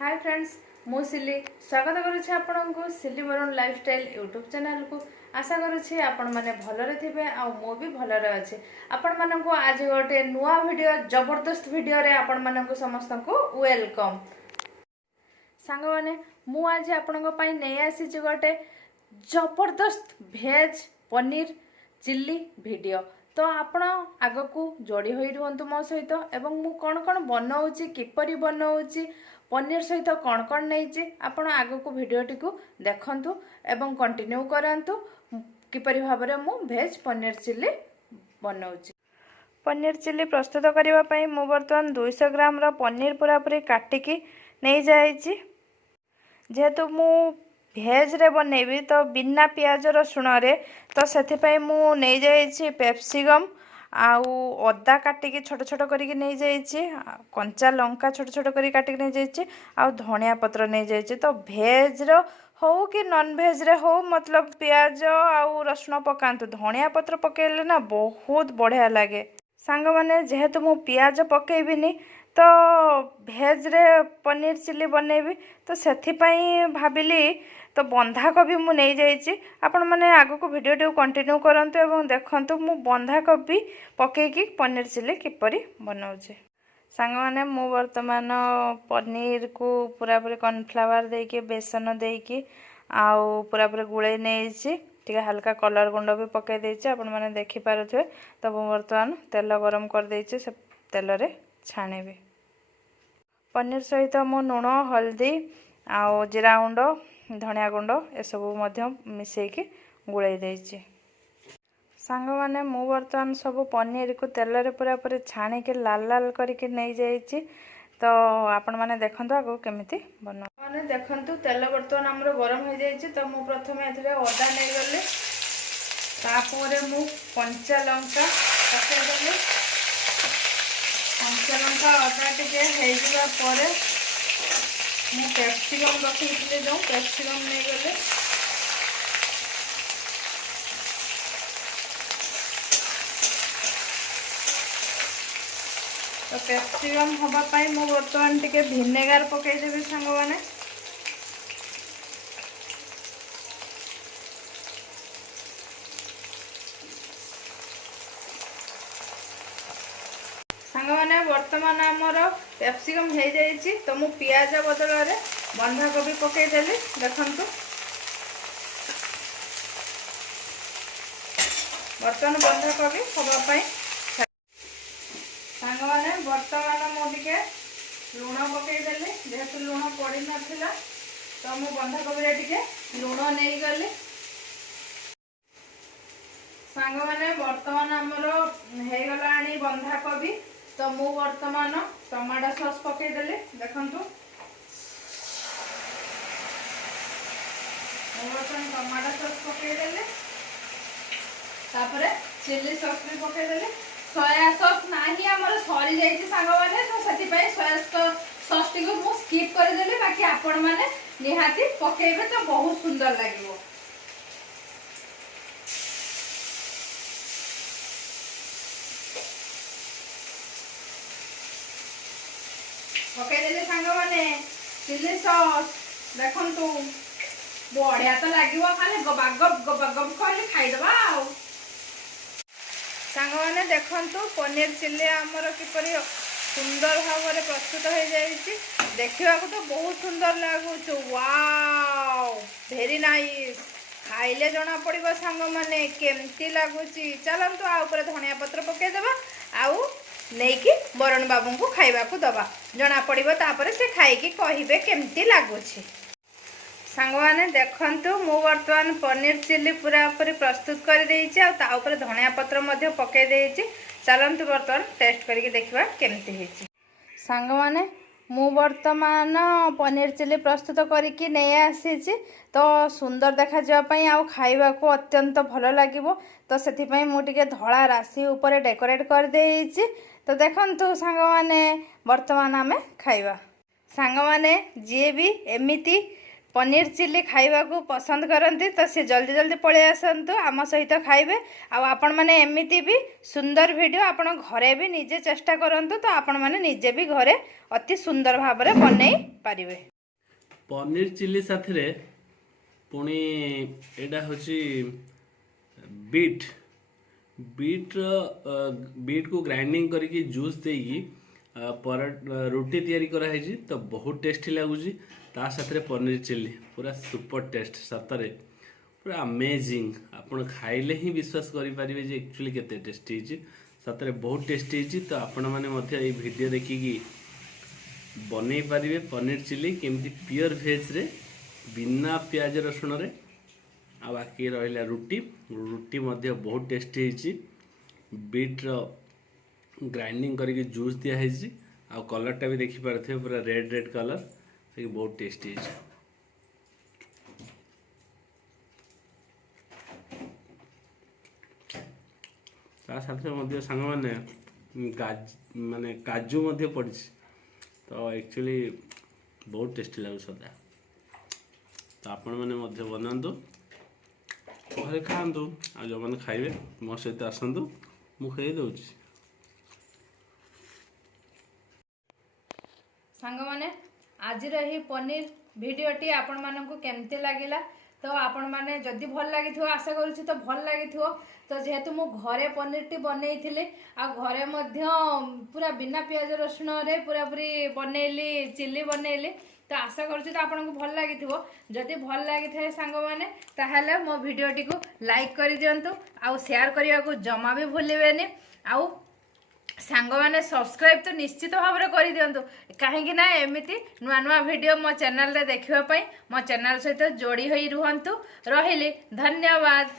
Hi friends मु सिली स्वागत करुच्छे आपनको सिली Varun lifestyle YouTube channel को। आशा करुच्छे आपण माने भलरे थिबे आ मो भी भलरे अछि। आपण माननको आज गोटे नुआ वीडियो जबरदस्त वीडियो रे आपण माननको समस्त को वेलकम। सांग माने मु आज आपनको पई नै आसी छि गोटे जबरदस्त भेज पनीर चिल्ली वीडियो। तो आपण आग को जोड़ी होई रुहंतु मो सहित एवं मु कोन कोन बनाउछि किपरि बनाउछि पनीर सहित कौन कौन नहीं आपण आग को वीडियोटी को देखंतु एवं कंटिन्यू करंतु किपरि भाबरे मु भेज पनीर चिल्ली बनाउछि। पनीर चिल्ली प्रस्तुत करिवा पई मु वर्तमान 200 ग्राम रो पनीर पूरा पूरी काटिकी नहीं जाइछि। जेहेतु मु भेज रे बनेबी तो बिना पियाज रसुण रे तो सेथि पई मु नहीं जाइछि पेप्सिकम आउ अदा काटिकी छोट छोट करिकी नहीं जाइछि, कंचा लंका छोट छोट करी काटिकी नहीं जाइछि, आउ धनिया पत्र नहीं जाइछि। तो भेज रो हो कि नॉन भेज रे हो मतलब पियाज आउ रसुण पकांतु, धनिया पत्र पकेले ना बहुत बढ़िया लागे। सांग माने जेहेतु मु पियाज पकेबिनी तो भेज रे पनीर चिल्ली बनेबी तो सेथि पई भाबिली तो बंधाकोबी मु नहीं जाइछि। आपण माने आगो को वीडियो टी कंटिन्यू करंतु एवं देखंतु मु बंधाकोबी पकेकी पनीर चिल्ली किपरि बनाउछि। सांग माने मु वर्तमान पनीर को पूरा पूरी कॉर्नफ्लावर देके बेसन देके आउ पूरा पूरी गुळे नेछि, टिके हल्का कलर गुंड भी पके देछि। आपण माने देखि पारुथबे। तो मु वर्तमान तेल गरम कर देछि, से तेल रे छाणेबी। पनीर सहित मु लूण हल्दी आउ जीरा गुंड धनिया गुंड ए सब मिसेकी गुड़ाई देछि। सांग माने मु वर्तमान सब पनीर को तेल रे पूरा पूरी छाणी के लाल लाल करके नहीं जाइछि। तो आपण माने देखंतु आगो केमिति बना माने देखंतु तेल वर्तमान हमरो गरम हो जाइछि। तो मु प्रथमे एथिरे अदा नै गले, तापोरे मु कंचा लंका पके देले। कंचा लंका अदा टिके हे जिबा परे मु कैप्सिकम रखिले जो कैप्सिकम नहीं गले। तो कैप्सिकम हवा पाई मु वर्तमान टिके विनेगार पकई देबे सांग माने। सांग माने वर्तमान हमर कैप्सिकम हो जाइछि। तो मु पियाज बदल रे बंधाकोबी पकई देली। देखंतु वर्तमान बंधाकोबी हवा पाई सांग माने वर्तमान मु टिके लूण पकई देली। जेहेतु लूण पड़ी नथिला तो मु बंधाकोबी रे टिके लूण नहीं गली। सांग माने वर्तमान हमर हे गलाणी बंधाकोबी। तो मु वर्तमान टमाटो सॉस पकई देली। देखंतु मु वर्तमान टमाटो सॉस पकई देली, तापरे चिल्ली सॉस भी पकई देली। सोया सॉस नाही हमर सरी जाइछि सांग माने, तो सेति पई सोया सॉस टी को मु स्किप कर देली। बाकी आपण माने निहाती पकेइबे तो बहुत सुंदर लागिवो। पकई देले सांग माने चिल्ली सॉस। देखंतु बढ़िया तो लागिवो, खाली गबागब खाली खाइदबा। सांग माने देखंतु पनीर चिल्ली हमर किपरि सुंदर भाव में प्रस्तुत हो जाइछि। देखिबा को तो बहुत सुंदर लागुछ। Wow very nice. खाइले जना पड़िबो सांग माने केमती लागुछि। चलंतु आ ऊपर धनिया पत्र पके देबा आउ नेकी बरण बाबू को खाइबा को दबा, जना पड़िबो तापर से खाइकी कहिबे केमती लागुछि। सांग माने देखंतु मु वर्तमान पनीर चिल्ली पूरा पूरी प्रस्तुत कर देइछि आ ता ऊपर धनिया पत्र मध्ये पके देइछि। चलंतु वर्तमान टेस्ट करके देखिबा केमती हेछि। सांग माने मु वर्तमान पनीर चिल्ली प्रस्तुत करके नहीं आसी। तो सुंदर देखा जा पई आ खाइबा को अत्यंत भलो लागिवो। तो सेथि पई मु टिके धळा राशि ऊपर डेकोरेट कर देइछि। तो देखंतु सांग माने वर्तमान आमे खाइबा। सांग माने जे भी एमिति पनीर चिल्ली खाइबा को पसंद करती तो सी जल्दी जल्दी पलि आसतु आम सहित खाइबे। आपण मैंने एमती भी सुंदर वीडियो आपण घरे भी निजे चेष्टा करंतु तो आपण मैंने निजे भी घरे अति सुंदर भाव में बनई पारिबे। पनीर चिल्ली साथरे पुणी एटा होची बीट बीट को ग्राइंडिंग करके जूस देकी रुटी तैयारी कराई तो बहुत टेस्टी लगुच। ता साथ पनीर चिल्ली पूरा सुपर टेस्ट सतरे पूरा अमेजिंग। आपण खाइले ही विश्वास करेंगे जे एक्चुअली केते टेस्टी सतरे बहुत टेस्टी। तो आपण मैंने ये वीडियो देखिकी बनै पारे पनीर चिल्ली केमती प्योर भेज रे बिना प्याज रसुण रे। आ बाकी रहा रुटी रुटी मध्य बहुत टेस्टी होती। बीट्र ग्राइंडिंग करके जूस दिखाई आ कलरटा भी देखिपे पूरा रेड रेड कलर से बहुत टेस्टी है। ता साथ मध्य सांग माने काजू मध्य पड़ी तो एक्चुअली बहुत टेस्टी लगे सदा। तो आपण मैंने बनातु घरे खातु आ जो मैंने खाइबे मो सहित आसतु मु खाई दउछि। सांग माने आज ही पनीर वीडियोटी आपण मानक केमती लगिला तो आपण माने जदि भल लगी आशा करूँ तो भल लगी। तो जेहेतु मु घरे पनीर टी बनई आ घरे मध्य पूरा बिना प्याज रसुण रे पूरा पूरी बनैली चिल्ली बनैली तो आशा करूँ तो आपको भल लगी। जदि भल लगी था सांग मैंने ताहले मो वीडियोटी को लाइक कर दिंतु आउ शेयर करने को जमा भी भूलें आउ सांग मैंने सब्सक्राइब तो निश्चित भाव में कर दिंतु कहीं ना एमती नुआ नुआ वीडियो मो चैनल रे देखिबा पई मो चैनल सहित जोड़ी होई रुहंतु। रहिली धन्यवाद।